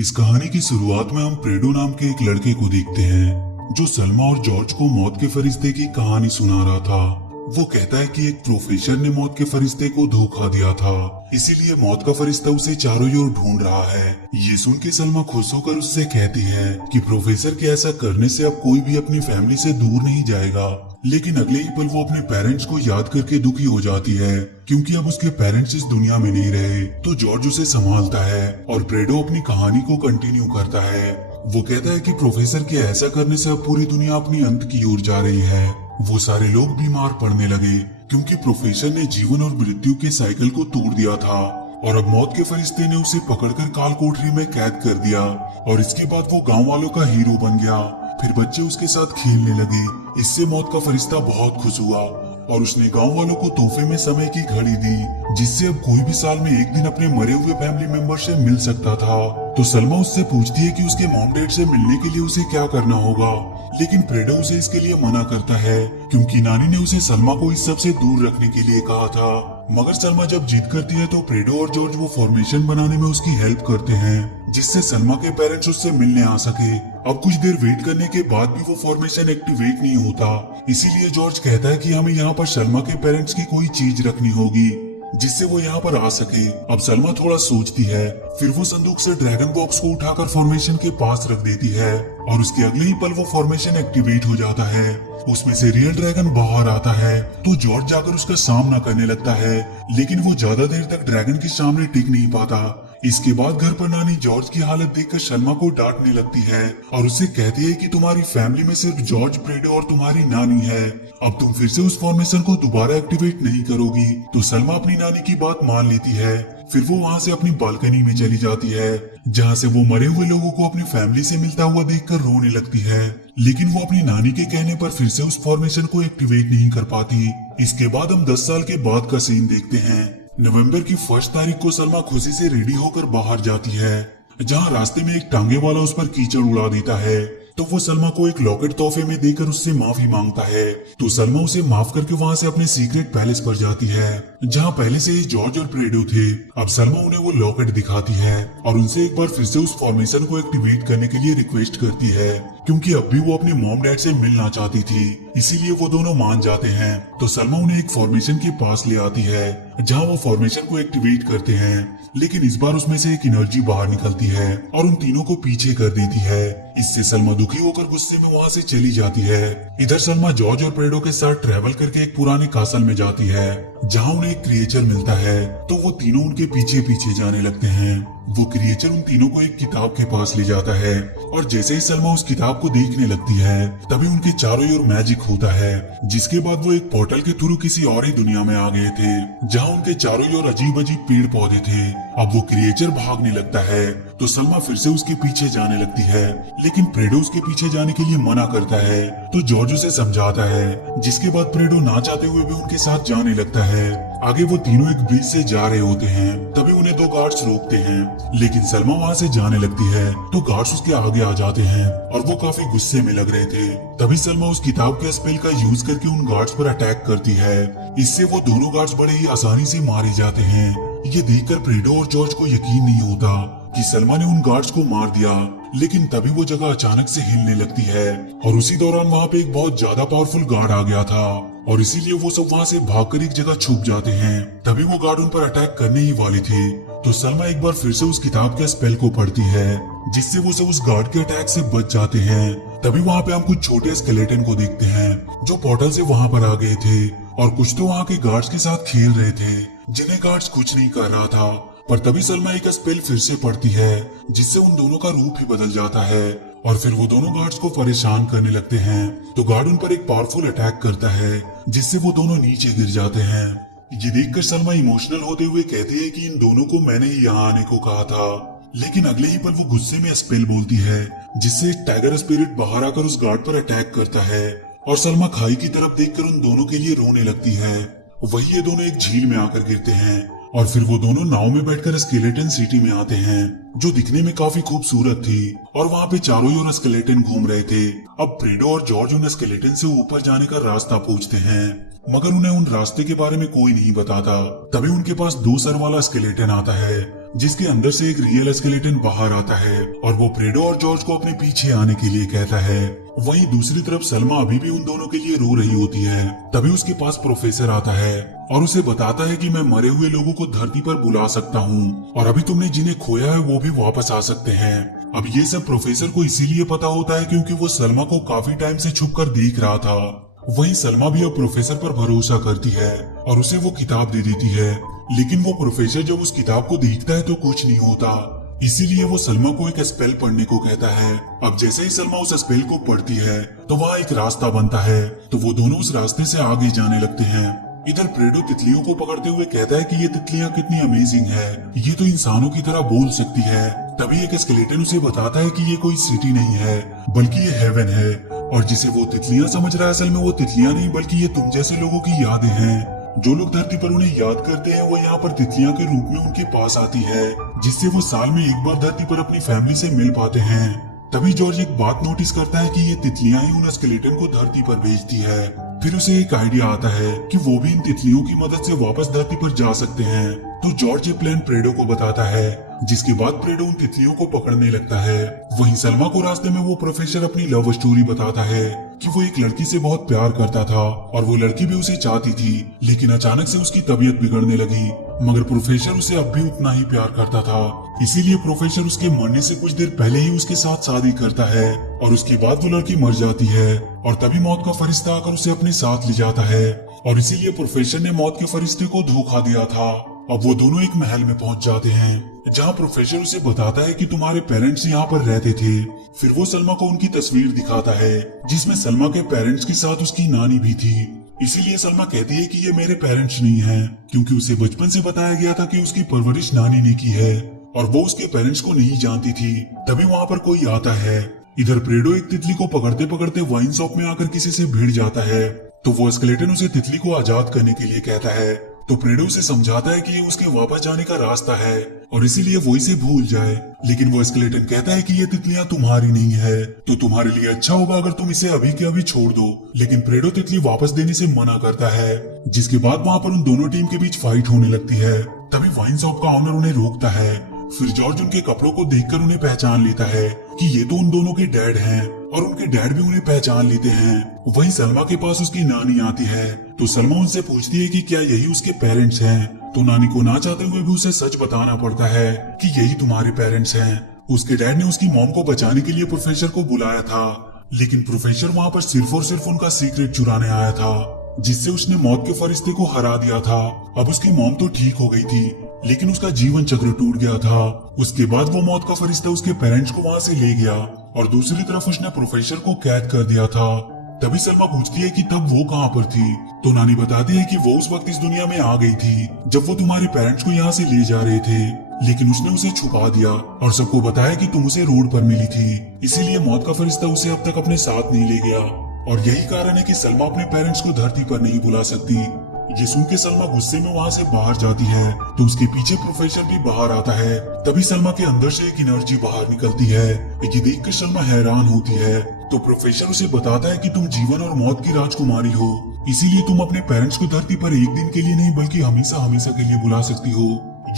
इस कहानी की शुरुआत में हम प्रेडो नाम के एक लड़के को देखते हैं जो सलमा और जॉर्ज को मौत के फरिश्ते की कहानी सुना रहा था। वो कहता है कि एक प्रोफेसर ने मौत के फरिश्ते को धोखा दिया था, इसीलिए मौत का फरिश्ता उसे चारों ओर ढूंढ रहा है। ये सुन के सलमा खुश होकर उससे कहती है कि प्रोफेसर के ऐसा करने से अब कोई भी अपनी फैमिली से दूर नहीं जाएगा। लेकिन अगले ही पल वो अपने पेरेंट्स को याद करके दुखी हो जाती है, क्योंकि अब उसके पेरेंट्स इस दुनिया में नहीं रहे। तो जॉर्ज उसे संभालता है और प्रेडो अपनी कहानी को कंटिन्यू करता है। वो कहता है कि प्रोफेसर के ऐसा करने से अब पूरी दुनिया अपनी अंत की ओर जा रही है। वो सारे लोग बीमार पड़ने लगे क्योंकि प्रोफेसर ने जीवन और मृत्यु के साइकिल को तोड़ दिया था और अब मौत के फरिश्ते ने उसे पकड़कर काल कोठरी में कैद कर दिया। और इसके बाद वो गांव वालों का हीरो बन गया। फिर बच्चे उसके साथ खेलने लगे। इससे मौत का फरिश्ता बहुत खुश हुआ और उसने गांव वालों को तोहफे में समय की घड़ी दी, जिससे अब कोई भी साल में एक दिन अपने मरे हुए फैमिली मेंबर से मिल सकता था। तो सलमा उससे पूछती है कि उसके मॉम डैड से मिलने के लिए उसे क्या करना होगा, लेकिन प्रेडो उसे इसके लिए मना करता है क्योंकि नानी ने उसे सलमा को इस सब से दूर रखने के लिए कहा था। मगर सलमा जब जिद करती है तो प्रेडो और जॉर्ज वो फॉर्मेशन बनाने में उसकी हेल्प करते हैं, जिससे सलमा के पेरेंट्स उससे मिलने आ सके। अब कुछ देर वेट करने के बाद भी वो फॉर्मेशन एक्टिवेट नहीं होता, इसीलिए जॉर्ज कहता है कि हमें यहाँ पर सलमा के पेरेंट्स की कोई चीज रखनी होगी जिससे वो यहाँ पर आ सके। अब सलमा थोड़ा सोचती है, फिर वो संदूक से ड्रैगन बॉक्स को उठाकर फॉर्मेशन के पास रख देती है और उसके अगले ही पल वो फॉर्मेशन एक्टिवेट हो जाता है। उसमें से रियल ड्रैगन बाहर आता है तो जॉर्ज जाकर उसका सामना करने लगता है, लेकिन वो ज्यादा देर तक ड्रैगन के सामने टिक नहीं पाता। इसके बाद घर पर नानी जॉर्ज की हालत देखकर सलमा को डांटने लगती है और उसे कहती है कि तुम्हारी फैमिली में सिर्फ जॉर्ज, प्रेडो और तुम्हारी नानी है। अब तुम फिर से उस फॉर्मेशन को दोबारा एक्टिवेट नहीं करोगी। तो सलमा अपनी नानी की बात मान लेती है। फिर वो वहाँ से अपनी बालकनी में चली जाती है, जहाँ से वो मरे हुए लोगों को अपनी फैमिली से मिलता हुआ देखकर रोने लगती है। लेकिन वो अपनी नानी के कहने पर फिर से उस फॉर्मेशन को एक्टिवेट नहीं कर पाती। इसके बाद हम 10 साल के बाद का सीन देखते हैं। नवंबर की 1 तारीख को सलमा खुशी से रेडी होकर बाहर जाती है, जहाँ रास्ते में एक टांगे वाला उस पर कीचड़ उड़ा देता है। तो वो सलमा को एक लॉकेट तोहफे में देकर उससे माफी मांगता है। तो सलमा उसे माफ करके वहाँ से अपने सीक्रेट पैलेस पर जाती है, जहाँ पहले से ही जॉर्ज और प्रेडो थे। अब सलमा उन्हें वो लॉकेट दिखाती है और उनसे एक बार फिर से उस फॉर्मेशन को एक्टिवेट करने के लिए रिक्वेस्ट करती है, क्योंकि अब भी वो अपने मॉम डैड से मिलना चाहती थी। इसीलिए वो दोनों मान जाते हैं। तो सलमा उन्हें एक फॉर्मेशन के पास ले आती है, जहाँ वो फॉर्मेशन को एक्टिवेट करते हैं, लेकिन इस बार उसमें से एक एनर्जी बाहर निकलती है और उन तीनों को पीछे कर देती है। इससे सलमा दुखी होकर गुस्से में वहाँ से चली जाती है। इधर सलमा जॉर्ज और प्रेडो के साथ ट्रैवल करके एक पुराने कासल में जाती है, जहाँ उन्हें एक क्रिएचर मिलता है। तो वो तीनों उनके पीछे पीछे जाने लगते हैं। वो क्रिएचर उन तीनों को एक किताब के पास ले जाता है और जैसे ही सलमा उस किताब को देखने लगती है, तभी उनके चारों ओर मैजिक होता है, जिसके बाद वो एक पोर्टल के थ्रू किसी और ही दुनिया में आ गए थे, जहाँ उनके चारों ओर अजीब अजीब पेड़ पौधे थे। अब वो क्रिएचर भागने लगता है तो सलमा फिर से उसके पीछे जाने लगती है, लेकिन प्रेडो उसके पीछे जाने के लिए मना करता है। तो जॉर्ज उसे समझाता है, जिसके बाद प्रेडो ना चाहते हुए भी उनके साथ जाने लगता है। आगे वो तीनों एक ब्रिज से जा रहे होते हैं, तभी उन्हें 2 गार्ड्स रोकते हैं, लेकिन सलमा वहाँ से जाने लगती है तो गार्ड्स उसके आगे आ जाते हैं और वो काफी गुस्से में लग रहे थे। तभी सलमा उस किताब के स्पेल का यूज करके उन गार्ड्स पर अटैक करती है। इससे वो दोनों गार्ड्स बड़े ही आसानी से मारे जाते हैं। ये देखकर प्रेडो और जॉर्ज को यकीन नहीं होता कि सलमा ने उन गार्ड्स को मार दिया, लेकिन तभी वो जगह अचानक से हिलने लगती है और उसी दौरान वहाँ पे एक बहुत ज्यादा पावरफुल गार्ड आ गया था और इसीलिए वो सब वहाँ से भागकर एक जगह छुप जाते हैं। तभी वो गार्ड उन पर अटैक करने ही वाले थे। तो सलमा एक बार फिर से उस किताब के स्पेल को पढ़ती है, जिससे वो सब उस गार्ड के अटैक से बच जाते हैं। तभी वहाँ पे हम कुछ छोटे स्केलेटन को देखते हैं जो पोर्टल से वहाँ पर आ गए थे और कुछ तो वहाँ के गार्ड्स के साथ खेल रहे थे, जिन्हें गार्ड्स कुछ नहीं कर रहा था। पर तभी सलमा एक स्पेल फिर से पढ़ती है, जिससे उन दोनों का रूप ही बदल जाता है और फिर वो दोनों गार्ड्स को परेशान करने लगते हैं। तो गार्ड उन पर एक पावरफुल अटैक करता है, जिससे वो दोनों नीचे गिर जाते हैं। ये देखकर सलमा इमोशनल होते हुए कहती है कि इन दोनों को मैंने ही यहाँ आने को कहा था, लेकिन अगले ही पल वो गुस्से में स्पेल बोलती है, जिससे एक टाइगर स्पिरिट बाहर आकर उस गार्ड पर अटैक करता है और सलमा खाई की तरफ देखकर उन दोनों के लिए रोने लगती है। वही ये दोनों एक झील में आकर गिरते हैं और फिर वो दोनों नाव में बैठकर स्केलेटन सिटी में आते हैं, जो दिखने में काफी खूबसूरत थी और वहाँ पे चारों ओर स्केलेटन घूम रहे थे। अब प्रेडो और जॉर्ज उन स्केलेटन से ऊपर जाने का रास्ता पूछते हैं, मगर उन्हें उन रास्ते के बारे में कोई नहीं बताता। तभी उनके पास 2 सर वाला स्केलेटन आता है, जिसके अंदर से एक रियल स्केलेटन बाहर आता है और वो प्रेडो और जॉर्ज को अपने पीछे आने के लिए कहता है। वहीं दूसरी तरफ सलमा अभी भी उन दोनों के लिए रो रही होती है। तभी उसके पास प्रोफेसर आता है और उसे बताता है कि मैं मरे हुए लोगों को धरती पर बुला सकता हूँ और अभी तुमने जिन्हें खोया है वो भी वापस आ सकते हैं। अब ये सब प्रोफेसर को इसीलिए पता होता है क्योंकि वो सलमा को काफी टाइम से छुप कर देख रहा था। वहीं सलमा भी अब प्रोफेसर पर भरोसा करती है और उसे वो किताब दे देती है। लेकिन वो प्रोफेसर जब उस किताब को देखता है तो कुछ नहीं होता, इसीलिए वो सलमा को एक स्पेल पढ़ने को कहता है। अब जैसे ही सलमा उस स्पेल को पढ़ती है तो वहाँ एक रास्ता बनता है, तो वो दोनों उस रास्ते से आगे जाने लगते हैं। इधर प्रेडो तितलियों को पकड़ते हुए कहता है कि ये तितलियां कितनी अमेजिंग है, ये तो इंसानों की तरह बोल सकती है। तभी एक स्केलेटन उसे बताता है कि ये कोई सिटी नहीं है बल्कि ये हेवन है, और जिसे वो तितलियां समझ रहा है असल में वो तितलियां नहीं बल्कि ये तुम जैसे लोगों की यादें हैं। जो लोग धरती पर उन्हें याद करते हैं वो यहाँ पर तितलियां के रूप में उनके पास आती है, जिससे वो साल में एक बार धरती पर अपनी फैमिली से मिल पाते हैं। तभी जॉर्ज एक बात नोटिस करता है कि ये तितलियां ही उन स्केलेटन को धरती पर भेजती है। फिर उसे एक आइडिया आता है कि वो भी इन तितलियों की मदद से वापस धरती पर जा सकते हैं। तो जॉर्ज ये प्लान प्रेडो को बताता है, जिसके बाद प्रेडो उन तितलियों को पकड़ने लगता है। वहीं सलमा को रास्ते में वो प्रोफेसर अपनी लव स्टोरी बताता है कि वो एक लड़की से बहुत प्यार करता था और वो लड़की भी उसे चाहती थी, लेकिन अचानक से उसकी तबीयत बिगड़ने लगी। मगर प्रोफेसर उसे अब भी उतना ही प्यार करता था, इसीलिए प्रोफेसर उसके मरने से कुछ देर पहले ही उसके साथ शादी करता है और उसके बाद वो लड़की मर जाती है और तभी मौत का फरिश्ता आकर उसे अपने साथ ले जाता है। और इसीलिए प्रोफेसर ने मौत के फरिश्ते को धोखा दिया था। अब वो दोनों एक महल में पहुंच जाते हैं जहां प्रोफेसर उसे बताता है कि तुम्हारे पेरेंट्स यहाँ पर रहते थे। फिर वो सलमा को उनकी तस्वीर दिखाता है जिसमें सलमा के पेरेंट्स के साथ उसकी नानी भी थी। इसीलिए सलमा कहती है कि ये मेरे पेरेंट्स नहीं हैं, क्योंकि उसे बचपन से बताया गया था कि उसकी परवरिश नानी ने की है और वो उसके पेरेंट्स को नहीं जानती थी। तभी वहाँ पर कोई आता है। इधर प्रेडो एक तितली को पकड़ते पकड़ते वाइन शॉप में आकर किसी से भिड़ जाता है, तो वो स्केलेटन उसे तितली को आजाद करने के लिए कहता है। तो प्रेडो उसे समझाता है कि ये उसके वापस जाने का रास्ता है और इसीलिए वो इसे भूल जाए। लेकिन वो स्केलेटन कहता है कि ये तितलियां तुम्हारी नहीं है, तो तुम्हारे लिए अच्छा होगा अगर तुम इसे अभी के अभी छोड़ दो। लेकिन प्रेडो तितली वापस देने से मना करता है, जिसके बाद वहाँ पर उन दोनों टीम के बीच फाइट होने लगती है। तभी वाइन शॉप का ऑनर उन्हें रोकता है। फिर जॉर्ज उनके कपड़ों को देखकर उन्हें पहचान लेता है कि ये तो उन दोनों के डैड हैं और उनके डैड भी उन्हें पहचान लेते हैं। वहीं सलमा के पास उसकी नानी आती है, तो सलमा उनसे पूछती है कि क्या यही उसके पेरेंट्स हैं। तो नानी को ना चाहते हुए भी उसे सच बताना पड़ता है कि यही तुम्हारे पेरेंट्स हैं। उसके डैड ने उसकी मॉम को बचाने के लिए प्रोफेसर को बुलाया था, लेकिन प्रोफेसर वहाँ पर सिर्फ और सिर्फ उनका सीक्रेट चुराने आया था, जिससे उसने मौत के फरिश्ते को हरा दिया था। अब उसकी मॉम तो ठीक हो गई थी, लेकिन उसका जीवन चक्र टूट गया था। उसके बाद वो मौत का फरिश्ता उसके पेरेंट्स को वहाँ से ले गया और दूसरी तरफ उसने प्रोफेसर को कैद कर दिया था। तभी सलमा पूछती है कि तब वो कहाँ पर थी। तो नानी बताती है कि वो उस वक्त इस दुनिया में आ गई थी जब वो तुम्हारे पेरेंट्स को यहाँ से ले जा रहे थे, लेकिन उसने उसे छुपा दिया और सबको बताया कि तुम उसे रोड पर मिली थी, इसीलिए मौत का फरिश्ता उसे अब तक अपने साथ नहीं ले गया। और यही कारण है कि सलमा अपने पेरेंट्स को धरती पर नहीं बुला सकती। ये सुन के सलमा गुस्से में वहाँ से बाहर जाती है, तो उसके पीछे प्रोफेसर भी बाहर आता है। तभी सलमा के अंदर से एक एनर्जी बाहर निकलती है। ये देखकर सलमा हैरान होती है। तो प्रोफेसर उसे बताता है कि तुम जीवन और मौत की राजकुमारी हो, इसीलिए तुम अपने पेरेंट्स को धरती पर एक दिन के लिए नहीं बल्कि हमेशा हमेशा के लिए बुला सकती हो।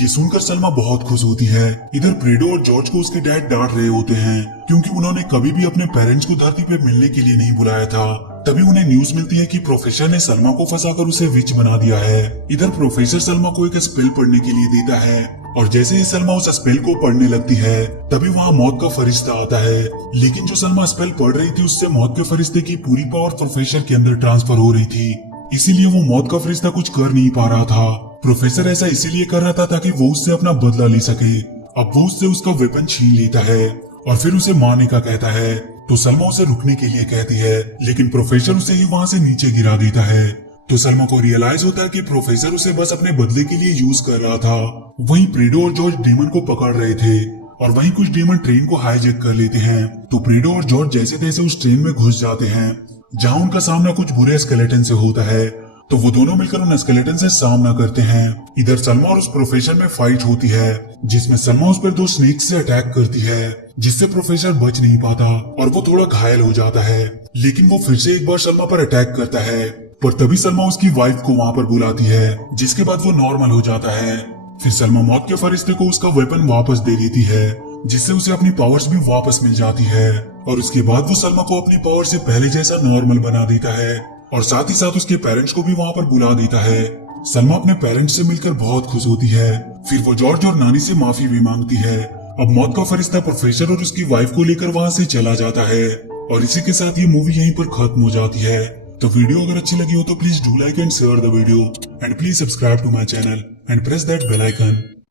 ये सुनकर सलमा बहुत खुश होती है। इधर प्रेडो और जॉर्ज को उसके डैड डांट रहे होते हैं क्योंकि उन्होंने कभी भी अपने पेरेंट्स को धरती पे मिलने के लिए नहीं बुलाया था। तभी उन्हें न्यूज मिलती है कि प्रोफेसर ने सलमा को फंसाकर उसे विच बना दिया है। इधर प्रोफेसर सलमा को एक स्पेल पढ़ने के लिए देता है और जैसे ही सलमा उस स्पेल को पढ़ने लगती है तभी वहाँ मौत का फरिश्ता आता है। लेकिन जो सलमा स्पेल पढ़ रही थी उससे मौत के फरिश्ते की पूरी पावर प्रोफेसर के अंदर ट्रांसफर हो रही थी, इसीलिए वो मौत का फरिश्ता कुछ कर नहीं पा रहा था। प्रोफेसर ऐसा इसीलिए कर रहा था ताकि वो उससे अपना बदला ले सके। अब वो उससे उसका वेपन छीन लेता है और फिर उसे मारने का कहता है। तो सलमा उसे रुकने के लिए कहती है, लेकिन प्रोफेसर उसे ही वहाँ से नीचे गिरा देता है। तो सलमा को रियलाइज होता है कि प्रोफेसर उसे बस अपने बदले के लिए यूज कर रहा था। वहीं प्रेडो और जॉर्ज डीमन को पकड़ रहे थे और वहीं कुछ डीमन ट्रेन को हाईजैक कर लेते हैं। तो प्रेडो और जॉर्ज जैसे तैसे उस ट्रेन में घुस जाते हैं जहाँ उनका सामना कुछ बुरे स्केलेटन से होता है। तो वो दोनों मिलकर उन स्केलेटन से सामना करते हैं। इधर सलमा और उस प्रोफेसर में फाइट होती है जिसमें सलमा उस पर 2 स्नेक से अटैक करती है, जिससे प्रोफेसर बच नहीं पाता और वो थोड़ा घायल हो जाता है। लेकिन वो फिर से एक बार सलमा पर अटैक करता है। पर तभी सलमा उसकी वाइफ को वहाँ पर बुलाती है, जिसके बाद वो नॉर्मल हो जाता है। फिर सलमा मौत के फरिश्ते को उसका वेपन वापस दे देती है, जिससे उसे अपनी पावर्स भी वापस मिल जाती है। और उसके बाद वो सलमा को अपनी पावर से पहले जैसा नॉर्मल बना देता है और साथ ही साथ उसके पेरेंट्स को भी वहाँ पर बुला देता है। सलमा अपने पेरेंट्स से मिलकर बहुत खुश होती है। फिर वो जॉर्ज और नानी से माफी भी मांगती है। अब मौत का फरिश्ता प्रोफेसर और उसकी वाइफ को लेकर वहाँ से चला जाता है और इसी के साथ ये मूवी यहीं पर खत्म हो जाती है। तो वीडियो अगर अच्छी लगी हो तो please do like and share the video and please subscribe to my channel and press that bell icon.